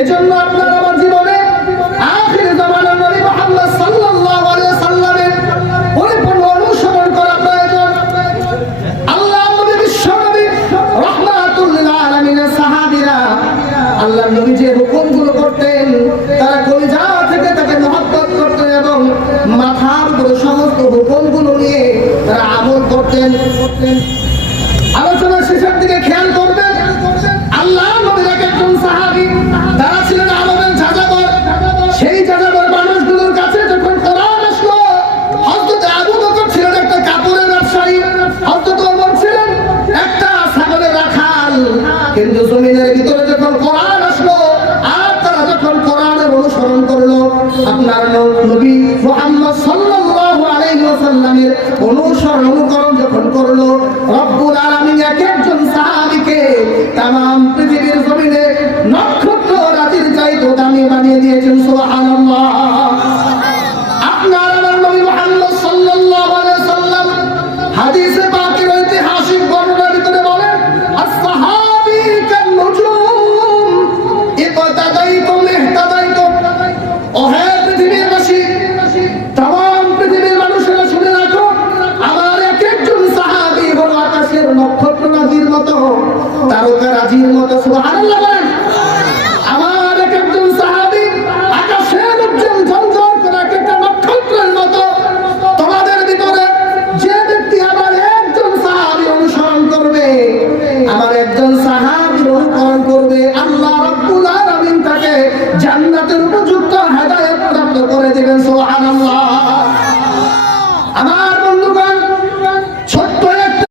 এজন্য আপনার আমার জীবনে আখির জামানার নবী মুহাম্মদ সাল্লাল্লাহু আলাইহি সাল্লামের পরিপূর্ণ অনুসরণ করা প্রয়োজন। আল্লাহ নবী বিশ্ব নবী রাহমাতুল লিল আলামিনের সাহাবীরা আল্লাহ নবী যে হুকুমগুলো করতেন তারা কলিজা থেকে তাকে মহব্বত করতেন এবং মাথার উপরে সমস্ত হুকুমগুলো নিয়ে তারা আমল করতেন। আলোচনার শেষের দিকে খেয়াল করবেন, আল্লাহ নবীর একজন সাহাবী তারা ছিলেন আরবের যাযাবর। সেই যাযাবর মানুষগুলোর কাছে যখন কোরআন আসলো, হযরত আবু বকর ছিলেন একটা কাপড়ের ব্যবসায়ী, হযরত ওমর ছিলেন একটা ছাগলের রাখাল। কিন্তু জমিনের ভিতরে যখন কোরআন আসলো আর তারা যখন কোরআনের অনুসরণ করলো, আপনার নবী মুহাম্মদ সাল্লাল্লাহু আলাইহি ওয়াসাল্লামের অনুকরণ যখন করলো, রব্বুল আলামিন একজন সাহাবীকে तमाम পৃথিবীর জমিনে নক্ষত্র রাতের চাইতে দামি বানিয়ে দিয়েছেন। সুবহানাল্লাহ। আপনার আমার নবী মুহাম্মদ সাল্লাল্লাহু আলাইহি সাল্লাম হাদিসে পাকের ঐতিহাসিক বর্ণনার ভিতরে বলেন, আস-সাহাবী কান নুজুম ইকতাদাইতুম ইহতাদাইতুম। ও হে পৃথিবীর বাসী, तमाम পৃথিবীর মানুষেরা শুনে রাখো, আমার একজন সাহাবী হলো আকাশের নক্ষত্র রাজির মতো, তারকা রাজির মতো। সুবহানাল্লাহ বলেন।